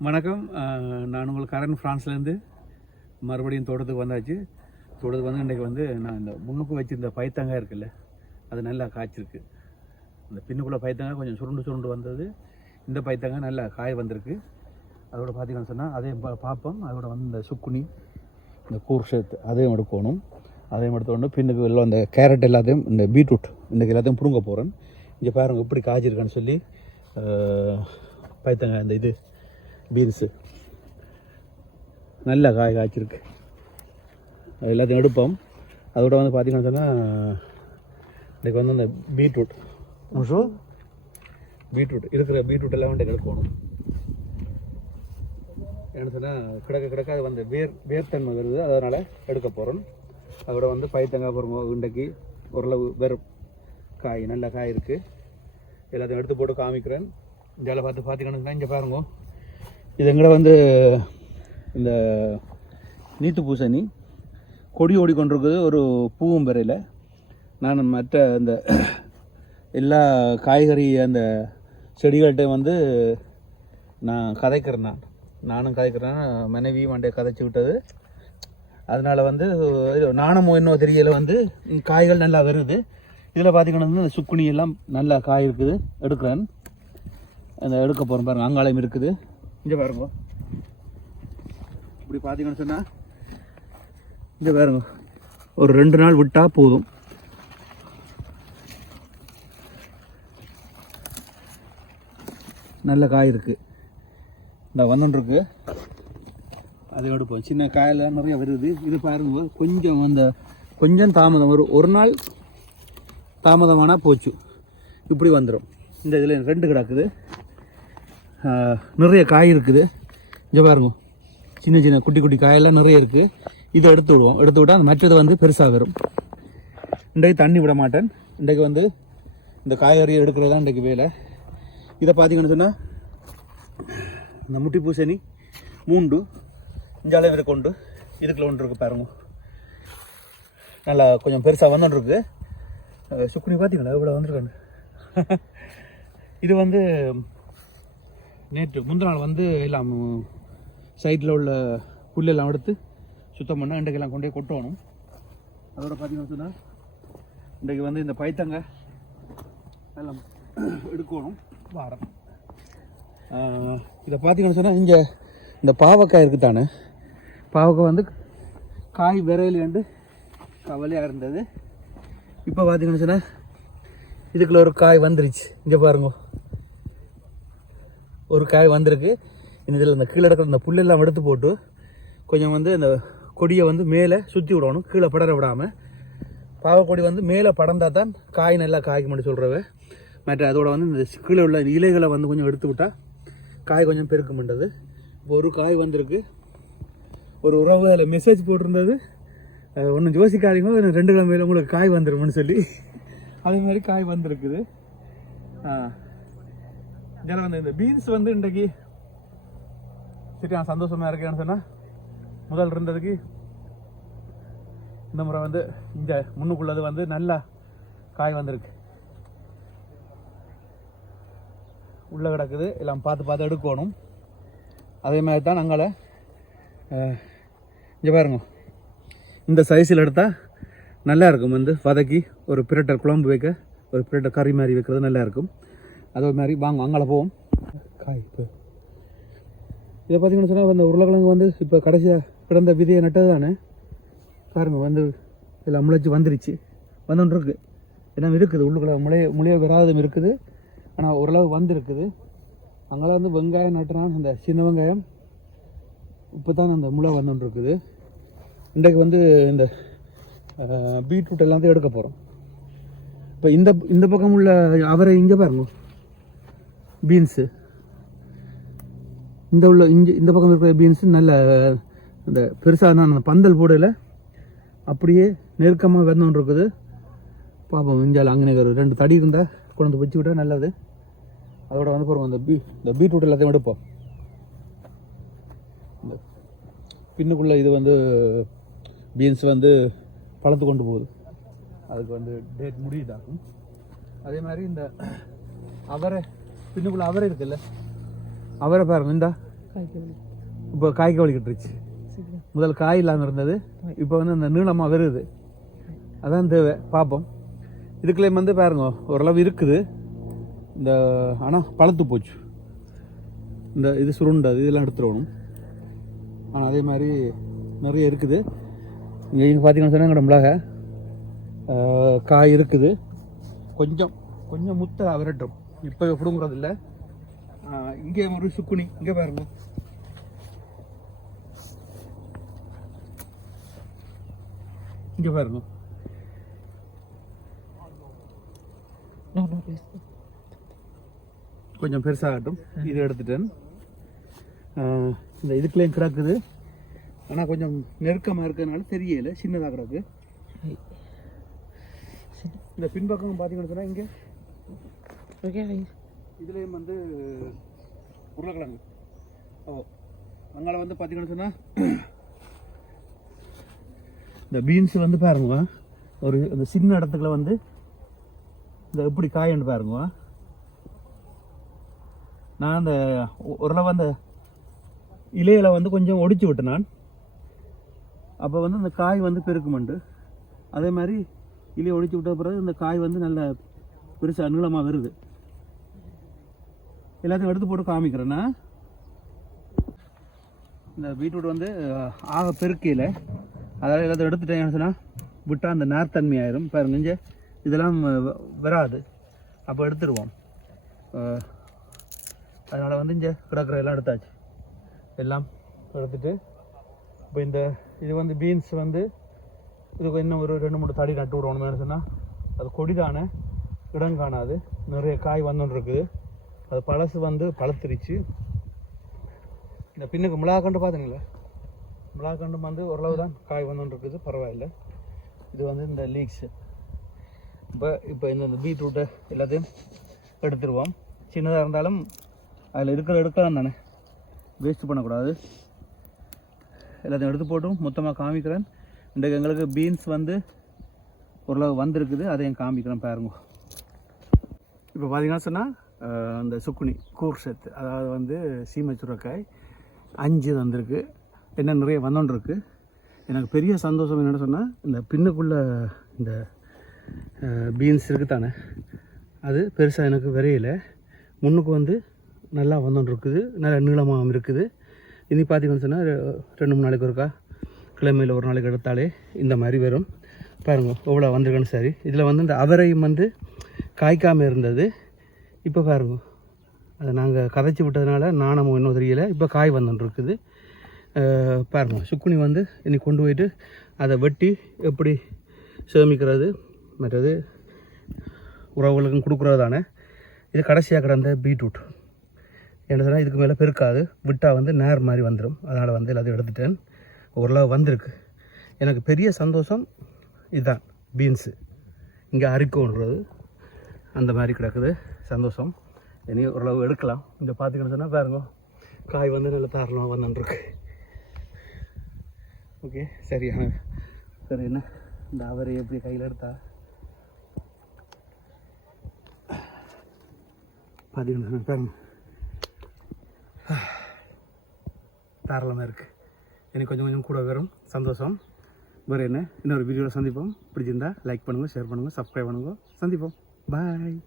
வணக்கம். நான் உங்கள் கரண் ஃப்ரான்ஸ்லேருந்து மறுபடியும் தோட்டத்துக்கு வந்தாச்சு. தோட்டத்துக்கு வந்து இன்றைக்கி வந்து நான் இந்த முன்னுக்கு வச்சுருந்த பைத்தங்காய் இருக்குல்ல அது நல்லா காய்ச்சிருக்கு. இந்த பின்னுக்குள்ளே பைத்தங்காய் கொஞ்சம் சுருண்டு சுருண்டு வந்தது. இந்த பைத்தங்காய் நல்லா காய் வந்திருக்கு. அதோட பார்த்திங்கன்னு சொன்னால் அதையும் பார்ப்போம் அதோட வந்து இந்த சுக்குனி இந்த கூர் சேர்த்து அதையும் எடுக்கணும். அதையும் எடுத்துக்கொண்டு பின்னுக்கு எல்லாம் இந்த கேரட் எல்லாத்தையும் இந்த பீட்ரூட் இன்றைக்கி எல்லாத்தையும் பிடுங்க போகிறேன் இங்கே பாருங்கள் எப்படி காய்ச்சிருக்கான்னு சொல்லி அஹ், பைத்தங்காய் இந்த இது. பீன்ஸு. நல்ல காய் காய்ச்சிருக்கு. அது எல்லாத்தையும் எடுப்போம். அதோட வந்து பார்த்தீங்கன்னு சொன்னால் இன்றைக்கி வந்து அந்த பீட்ரூட். So beetroot. இருக்கிற பீட்ரூட் எல்லாம் வந்து எடுக்கணும் என்ன சொன்னால் கிடக்க கிடக்க அது வந்து வேர் வேர்த்தன்மை வருது. அதனால் எடுக்க போகிறோம் அதோட வந்து பைத்தங்காய் பாருங்க இன்றைக்கு ஓரளவு வெறும் காய் நல்ல காய் இருக்குது எல்லாத்தையும் எடுத்து போட்டு காமிக்கிறேன். இதில் பார்த்து பார்த்தீங்கன்னா இங்கே பாருங்க. இது எங்களை வந்து இந்த நீட்டு பூசணி கொடி ஓடிக்கொண்டிருக்குது. ஒரு பூவும் பெறையில். நான் மற்ற அந்த எல்லா காய்கறி அந்த செடிகள்கிட்ட வந்து நான் கதைக்கிறேன் நான். நானும் கதைக்கிறேன். மனைவி மண்டே கதைச்சி விட்டது. அதனால் வந்து இது நாணமோ இன்னும் தெரியல வந்து காய்கள் நல்லா வருது. இதில் பார்த்தீங்கன்னா வந்து இந்த சுக்குனி எல்லாம் நல்லா காய் இருக்குது. எடுக்கிறேன். அந்த எடுக்க போகிறோம் பாருங்கள் அங்காளம் இருக்குது. இங்கே பாருங்க. இப்படி பார்த்தீங்கன்னு சொன்னால் இங்கே பாருங்க. ஒரு ரெண்டு நாள் விட்டால் போதும். நல்ல காய் இருக்குது இந்த வந்துட்டுருக்கு அதை எடுப்போம். சின்ன காயில் நிறைய வருது. இது பாருங்க கொஞ்சம் அந்த கொஞ்சம் தாமதம். ஒரு ஒரு நாள் தாமதமானால் போச்சு. இப்படி வந்துடும் இந்த இதில் ரெண்டு கிடக்குது. நிறைய காய் இருக்குது. இங்கே பாருங்க. சின்ன சின்ன குட்டி குட்டி காயெல்லாம் நிறைய இருக்குது இதை எடுத்து விடுவோம். எடுத்து விட்டால் அந்த மற்றது வந்து பெருசாக வரும். இன்றைக்கு தண்ணி விட மாட்டேன். இன்றைக்கு வந்து இந்த காய்கறியை எடுக்கிறது தான் இன்றைக்கு வேலை. இதை பார்த்தீங்கன்னு சொன்னால் இந்த முட்டி பூசணி மூண்டு இந்த அளவில் கொண்டு இதுக்குள்ள ஒன்று இருக்குது பாருங்க. நல்லா கொஞ்சம் பெருசாக வந்துருக்கு சுக்குனி பார்த்தீங்களா? இவ்வளோ வந்துருக்காங்க இது வந்து நேற்று முந்தின நாள் வந்து எல்லாம் சைட்டில் உள்ள புல்லெல்லாம் எடுத்து சுத்தம் பண்ண இன்றைக்கெல்லாம் கொண்டே கொட்டணும். அதோட பார்த்தீங்கன்னு சொன்னால் இன்றைக்கு வந்து இந்த பைத்தங்க எல்லாம் எடுக்கணும். வாரம். இதை பார்த்தீங்கன்னு சொன்னால் இங்கே இந்த பாவக்காய் இருக்குது தானே பாவக்காய் வந்து காய் விரையிலேண்டு கவலையாக இருந்தது. இப்போ பார்த்தீங்கன்னு சொன்னால் இதுக்குள்ள ஒரு காய் வந்துருச்சு. இங்கே பாருங்க. ஒரு காய் வந்திருக்கு. இந்த இதில் இந்த கீழே இருக்கிற இந்த புல்லெல்லாம் எடுத்து போட்டு கொஞ்சம் வந்து இந்த கொடியை வந்து மேலே சுற்றி விடணும். கீழே படர விடாமல் பாவக்கொடி வந்து மேலே படர்ந்தா தான் காய் நல்லா காய்க்க மட்டும் சொல்கிறவ மற்ற அதோட வந்து இந்த கீழே உள்ள இலைகளை வந்து கொஞ்சம் எடுத்து விட்டால் காய் கொஞ்சம் பெருக்குமெண்டது இப்போ ஒரு காய் வந்திருக்கு. ஒரு உறவு அதில் மெசேஜ் போட்டிருந்தது. ஒன்றும் ஜோசிக்காதீங்க. ரெண்டு கிழமையில் உங்களுக்கு காய் வந்துரும்னு சொல்லி. அதே மாதிரி காய் வந்திருக்குது. ஆ. இதில் வந்து இந்த பீன்ஸ் வந்து இன்றைக்கு சரி நான் சந்தோஷமாக இருக்கேன்னு சொன்னால் முதல் இருந்ததுக்கு இந்த முறை வந்து இந்த முன்னுக்குள்ளது வந்து நல்லா காய் வந்திருக்கு. உள்ளே கிடக்குது எல்லாம் பார்த்து பார்த்து எடுக்கணும். அதே மாதிரி தான் நாங்களை இங்கே பாருங்க. இந்த சைஸில் எடுத்தால் நல்லா இருக்கும். வந்து வதக்கி ஒரு பிரட்டர் குழம்பு வைக்க ஒரு பிரட்டர் கறி மாதிரி வைக்கிறது நல்லா இருக்கும். அதே மாதிரி வாங்க அங்கே போவோம். காய் இப்போ. இதை பார்த்தீங்கன்னு சொன்னால் இந்த உருளைக்கிழங்கு வந்து இப்போ கடைசியாக கிடந்த விதையை நட்டது தானே பாருங்கள் வந்து இதில் முளைச்சி வந்துருச்சு. வந்துட்டுருக்கு ஏன்னா இருக்குது உள்ளுக்குள்ள முளைய முளைய வராததும் இருக்குது. ஆனால் ஓரளவு வந்துருக்குது. அங்கெல்லாம் வந்து வெங்காயம் நட்டுனா இந்த சின்ன வெங்காயம் இப்போ தான் அந்த முளை வந்துட்டுருக்குது இன்றைக்கு வந்து இந்த பீட்ரூட் எல்லாத்தையும் எடுக்க போகிறோம் இப்போ இந்த இந்த பக்கம் உள்ள அவரை இங்கே பாருங்க. பீன்ஸு இந்த உள்ள இங்கே இந்த பக்கம் இருக்கிற பீன்ஸ் நல்ல இந்த பெருசாக நான் அந்த பந்தல் போடல அப்படியே நெருக்கமாக வெந்தோன்னு இருக்குது பார்ப்போம் இஞ்சால் அங்கே ரெண்டு தடி இருந்தால் கொண்டு வச்சு விட்டால் நல்லது. அதோட வந்து போகிறோம் இந்த பீ இந்த பீட்ரூட் எல்லாத்தையும் எடுப்போம். இந்த பின்னுக்குள்ளே இது வந்து பீன்ஸ் வந்து பழத்து கொண்டு போகுது. அதுக்கு வந்து டேட் முடியுதாகும் அதே மாதிரி இந்த அவரை பின்னுக்குள்ள அவரை இருக்குல்ல? அவரை பாருங்க இந்த. இப்போ காய்க்க வலிக்கிட்டுருச்சு. முதல் காய் இல்லாமல் இருந்தது. இப்போ வந்து அந்த நீளமாக வருது. அதான் தேவை. பார்ப்போம் இதுக்குள்ளே வந்து பாருங்க ஓரளவு இருக்குது. இந்த ஆனால் பழுத்து போச்சு. இந்த இது சுருண்டது இதெல்லாம் எடுத்துடணும். ஆனால் அதே மாதிரி நிறைய இருக்குது. இங்கே இங்கே பார்த்தீங்கன்னு சொன்னால் காய் இருக்குது. கொஞ்சம் கொஞ்சம் முத்த விரட்டும் இப்போ பிடுங்குறது இல்லை இங்கே ஒரு சுக்குனி இங்கே பாருங்க. இங்கே பாருங்க. கொஞ்சம் பெருசாகட்டும். இது எடுத்துட்டேன். இந்த இதுக்குள்ளேயும் கிடக்குது. ஆனால் கொஞ்சம் நெருக்கமாக இருக்கிறதுனால தெரியல. சின்னதாக கிடக்கு. இந்த பின்பக்கம் பார்த்தீங்கன்னு சொன்னால் இங்கே இதுலேயும் வந்து உருளைக்கிழங்கு. ஓ அங்கே வந்து பார்த்தீங்கன்னு சொன்னால் இந்த பீன்ஸ் வந்து பாருங்க ஒரு இந்த சின்ன இடத்துக்குள்ள வந்து இந்த எப்படி காயன்னு பாருங்க. நான் அந்த ஒ- ஓரளவு அந்த இலையில வந்து கொஞ்சம் ஒடிச்சு விட்டேன் நான். அப்போ வந்து அந்த காய் வந்து பெருக்குமண்டு. அதே மாதிரி இலையை ஒடிச்சு விட்ட பிறகு இந்த காய் வந்து நல்ல பெருசாக நீளமாக வருது. எல்லாத்தையும் எடுத்து போட்டு காமிக்கிறேன்னா. இந்த பீட்ரூட் வந்து ஆக பெருக்கையில் அதாவது எல்லாத்தையும் எடுத்துட்டேன் சொன்னால் விட்டால் அந்த நேர்த்தன்மை ஆயிரும். பாருங்க இங்க இதெல்லாம் வராது. அப்போ எடுத்துருவோம். அதனால் வந்து இங்கே கிடக்கிற எல்லாம் எடுத்தாச்சு. எல்லாம் எடுத்துட்டு இப்போ இந்த இது வந்து பீன்ஸ் வந்து இதுக்கு இன்னும் ஒரு ரெண்டு மூணு தடி நட்டு விடணும்னு சொன்னால் அது கொடிதானே இடம் காணாது. நிறைய காய் வந்துன்னு இருக்குது அது பழசு வந்து பழத்திருச்சு. இந்த பின்னுக்கு மிளகாக்கண்டு பார்த்தீங்களா மிளகாக்கண்டு வந்து ஓரளவு தான் காய் வந்துன்னு இருக்குது பரவாயில்லை. இது வந்து இந்த லீக்ஸு இப்போ இப்போ இந்த இந்த பீட்ரூட்டை எல்லாத்தையும் எடுத்துருவோம். சின்னதாக இருந்தாலும் அதில் இருக்கிற எடுக்கலாம் தானே. வேஸ்ட் பண்ணக்கூடாது. எல்லாத்தையும் எடுத்து போட்டும் மொத்தமாக காமிக்கிறேன். இன்றைக்கு எங்களுக்கு பீன்ஸ் வந்து ஓரளவு வந்திருக்குது. அதையும் காமிக்கிறேன் பாருங்க. இப்போ பார்த்தீங்கன்னா சொன்னால் அந்த சுக்குனி கூர் செத்து அதாவது வந்து சீமை சுரக்காய் அஞ்சு வந்திருக்கு என்ன நிறைய வந்தோன்றிருக்கு. எனக்கு பெரிய சந்தோஷம் என்னென்னு சொன்னால் இந்த பின்னுக்குள்ளே இந்த பீன்ஸ் இருக்குது தானே அது பெருசாக எனக்கு விரையில. முன்னுக்கு வந்து நல்லா வந்துருக்கு நல்லா நீளமாகவும் இருக்குது. இனி பார்த்தீங்கன்னு சொன்னால் ரெண்டு மூணு நாளைக்கு ஒருக்கா கிழமையில் ஒரு நாளைக்கு எடுத்தாலே இந்த மாதிரி வரும். பாருங்கள் எவ்வளோ வந்திருக்குன்னு சரி. இதில் வந்து இந்த அவரையும் வந்து காய்க்காமல் இருந்தது. இப்போ பாருங்க. அதை நாங்கள் கதைச்சி விட்டதுனால நாணமும் இன்னும் தெரியல. இப்போ காய் வந்துட்டுருக்குது பாருங்க. சுக்குனி வந்து இன்னைக்கு கொண்டு போயிட்டு அதை வெட்டி எப்படி சேமிக்கிறது மற்றது உறவுகளுக்கும் கொடுக்குறது தானே இது கடைசியாக கிடந்த பீட்ரூட். என்ன இதுக்கு மேலே பெருக்காது. விட்டால் வந்து நேர் மாதிரி வந்துடும் அதனால் வந்து எல்லாத்தையும் எடுத்துட்டேன். ஓரளவு வந்திருக்கு. எனக்கு பெரிய சந்தோஷம் இதுதான் பீன்ஸு. இங்கே அரிக்கோன்றது. அந்த மாதிரி கிடக்குது. சந்தோஷம். இனி ஓரளவு எடுக்கலாம். இந்த பார்த்தீங்கன்னு சொன்னால் பாருங்க. காய் வந்து நல்லா தாராளமாக வந்துருக்கு ஓகே சரியான சரி. என்ன? இந்த அவரை எப்படி கையில் எடுத்தா? பார்த்துக்கணும் பாருங்க. தாராளமாக இருக்குது எனக்கு கொஞ்சம் கொஞ்சம் கூட வரும். சந்தோஷம். வேறு என்ன? இன்னொரு வீடியோவில் சந்திப்போம். பிடிச்சிருந்தா லைக் பண்ணுங்கள் ஷேர் பண்ணுங்கள் சப்ஸ்கிரைப் பண்ணுங்கள் சந்திப்போம். Bye.